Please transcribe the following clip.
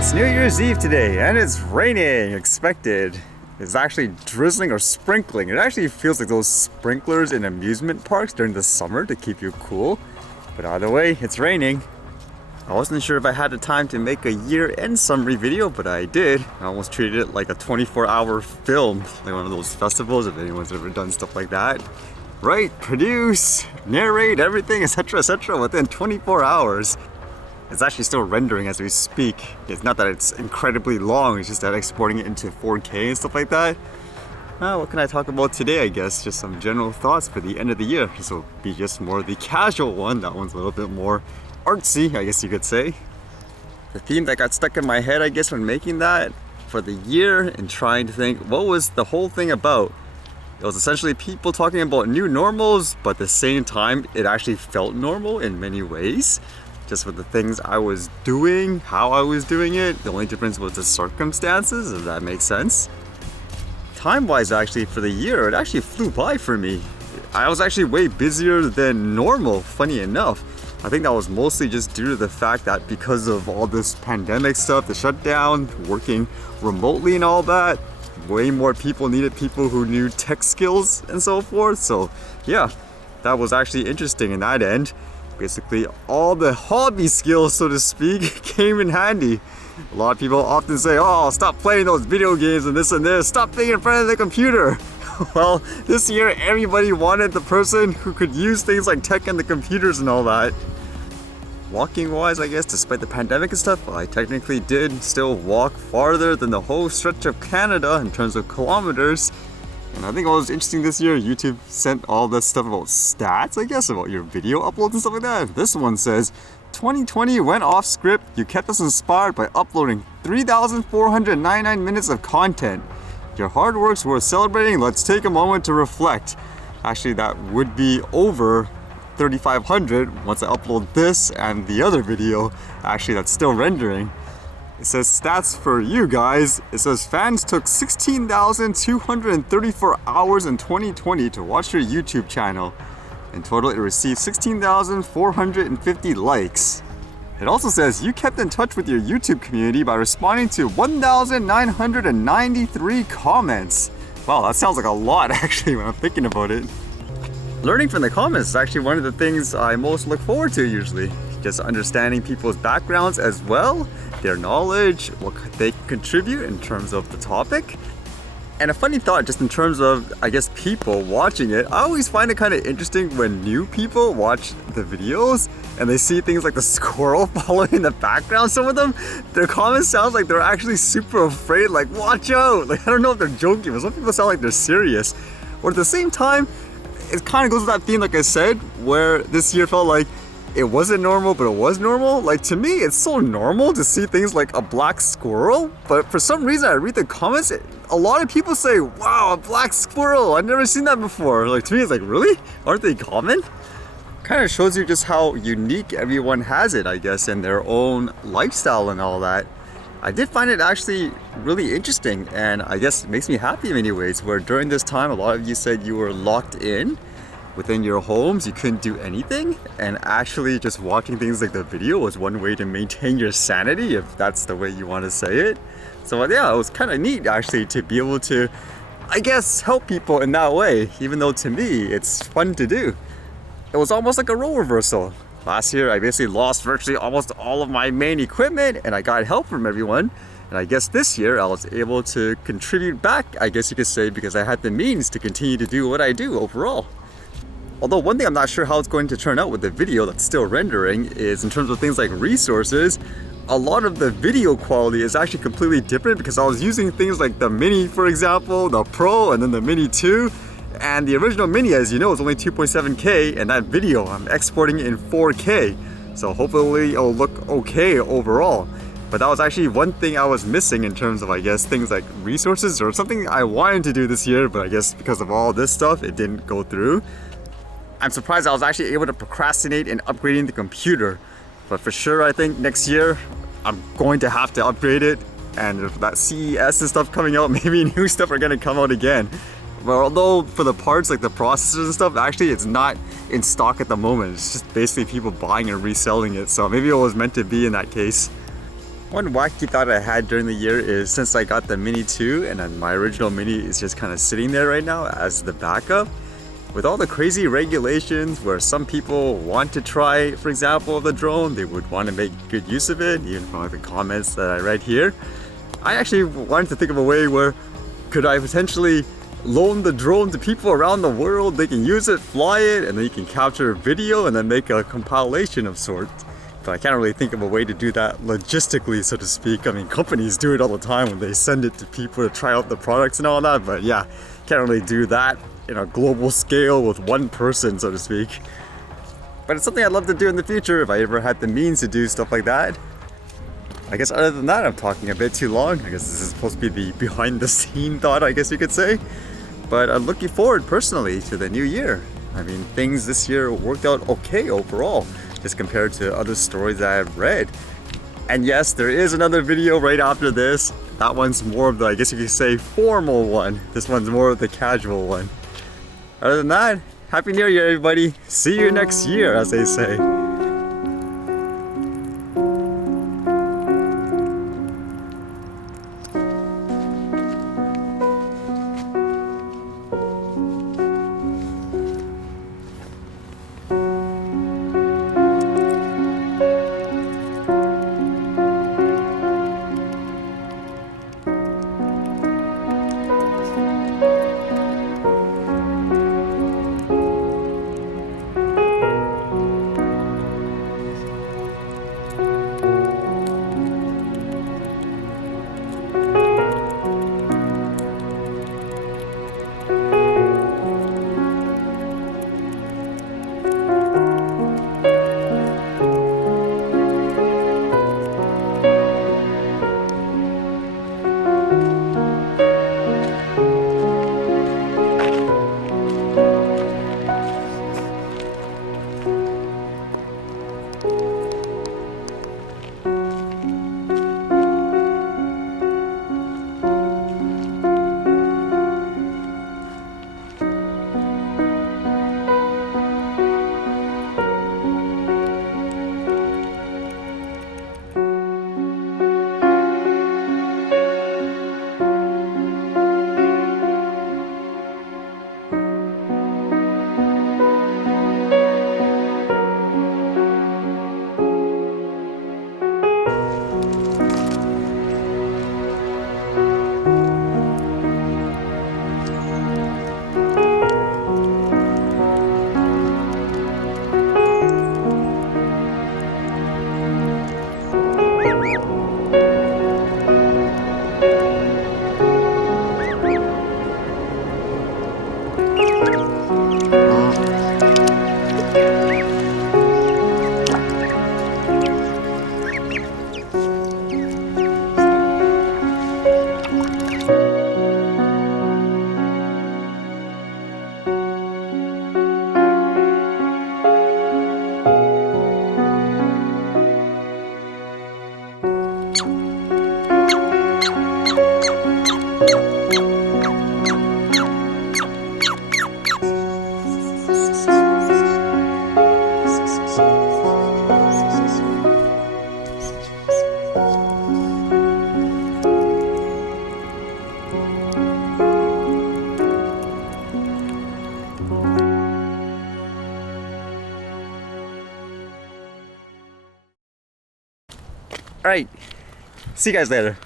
It's New Year's Eve today and it's raining, expected. It's actually drizzling or sprinkling. It actually feels like those sprinklers in amusement parks during the summer to keep you cool. But either way, it's raining. I wasn't sure if I had the time to make a year-end summary video, but I did. I almost treated it like a 24-hour film, like one of those festivals, if anyone's ever done stuff like that. Write, produce, narrate, everything, etc., within 24 hours. It's actually still rendering as we speak. It's not that it's incredibly long, it's just that exporting it into 4K and stuff like that. What can I talk about today, I guess? Just some general thoughts for the end of the year. This will be just more the casual one. That one's a little bit more artsy, I guess you could say. The theme that got stuck in my head, I guess, when making that for the year and trying to think, what was the whole thing about? It was essentially people talking about new normals, but at the same time, it actually felt normal in many ways. Just with the things I was doing, how I was doing it. The only difference was the circumstances, if that makes sense. Time-wise, actually, for the year, it actually flew by for me. I was actually way busier than normal, funny enough. I think that was mostly just due to the fact that because of all this pandemic stuff, the shutdown, working remotely and all that, way more people needed people who knew tech skills and so forth. So yeah, that was actually interesting in that end. Basically, all the hobby skills, so to speak, came in handy. A lot of people often say, oh, stop playing those video games and this, stop being in front of the computer. Well, this year everybody wanted the person who could use things like tech and the computers and all that. Walking wise, I guess, despite the pandemic and stuff, I technically did still walk farther than the whole stretch of Canada in terms of kilometers. And I think what was interesting this year, YouTube sent all this stuff about stats, I guess, about your video uploads and stuff like that. This one says, 2020 went off script. You kept us inspired by uploading 3,499 minutes of content. Your hard work's worth celebrating. Let's take a moment to reflect. Actually, that would be over 3,500 once I upload this and the other video. Actually, that's still rendering. It says stats for you guys. It says fans took 16,234 hours in 2020 to watch your YouTube channel. In total, it received 16,450 likes. It also says you kept in touch with your YouTube community by responding to 1,993 comments. Wow, that sounds like a lot actually when I'm thinking about it. Learning from the comments is actually one of the things I most look forward to usually. Just understanding people's backgrounds as well, their knowledge, what they can contribute in terms of the topic. And a funny thought just in terms of, I guess, people watching it, I always find it kind of interesting when new people watch the videos and they see things like the squirrel following in the background. Some of them, their comments sound like they're actually super afraid, like, watch out! Like, I don't know if they're joking, but some people sound like they're serious. Or at the same time, it kind of goes with that theme, like I said, where this year felt like it wasn't normal, but it was normal. Like, to me, it's so normal to see things like a black squirrel, but for some reason I read the comments, a lot of people say, wow, a black squirrel, I've never seen that before. Like, to me, it's like, really? Aren't they common? Kind of shows you just how unique everyone has it, I guess, in their own lifestyle and all that. I did find it actually really interesting, and I guess it makes me happy in many ways, where during this time, a lot of you said you were locked in within your homes, you couldn't do anything, and actually just watching things like the video was one way to maintain your sanity, if that's the way you want to say it. So yeah, it was kind of neat actually to be able to, I guess, help people in that way, even though to me it's fun to do. It was almost like a role reversal. Last year I basically lost virtually almost all of my main equipment and I got help from everyone. And I guess this year I was able to contribute back, I guess you could say, because I had the means to continue to do what I do overall. Although one thing I'm not sure how it's going to turn out with the video that's still rendering is in terms of things like resources, a lot of the video quality is actually completely different because I was using things like the Mini, for example, the Pro, and then the Mini 2. And the original Mini, as you know, is only 2.7K, and that video I'm exporting in 4K. So hopefully it'll look okay overall. But that was actually one thing I was missing in terms of, I guess, things like resources or something I wanted to do this year, but I guess because of all this stuff, it didn't go through. I'm surprised I was actually able to procrastinate in upgrading the computer. But for sure, I think next year, I'm going to have to upgrade it. And if that CES and stuff coming out, maybe new stuff are gonna come out again. But although for the parts, like the processors and stuff, actually it's not in stock at the moment. It's just basically people buying and reselling it. So maybe it was meant to be in that case. One wacky thought I had during the year is since I got the Mini 2 and then my original Mini is just kind of sitting there right now as the backup, with all the crazy regulations where some people want to try, for example, the drone, they would want to make good use of it, even from like the comments that I read here. I actually wanted to think of a way where could I potentially loan the drone to people around the world. They can use it, fly it, and then you can capture a video and then make a compilation of sorts. But I can't really think of a way to do that logistically, so to speak. I mean, companies do it all the time when they send it to people to try out the products and all that, but yeah, can't really do that in a global scale with one person, so to speak. But it's something I'd love to do in the future if I ever had the means to do stuff like that. I guess other than that, I'm talking a bit too long. I guess this is supposed to be the behind the scene thought, I guess you could say. But I'm looking forward personally to the new year. I mean, things this year worked out okay overall, just compared to other stories that I've read. And yes, there is another video right after this. That one's more of the, I guess you could say, formal one. This one's more of the casual one. Other than that, Happy New Year, everybody. See you next year, as they say. Alright, see you guys later.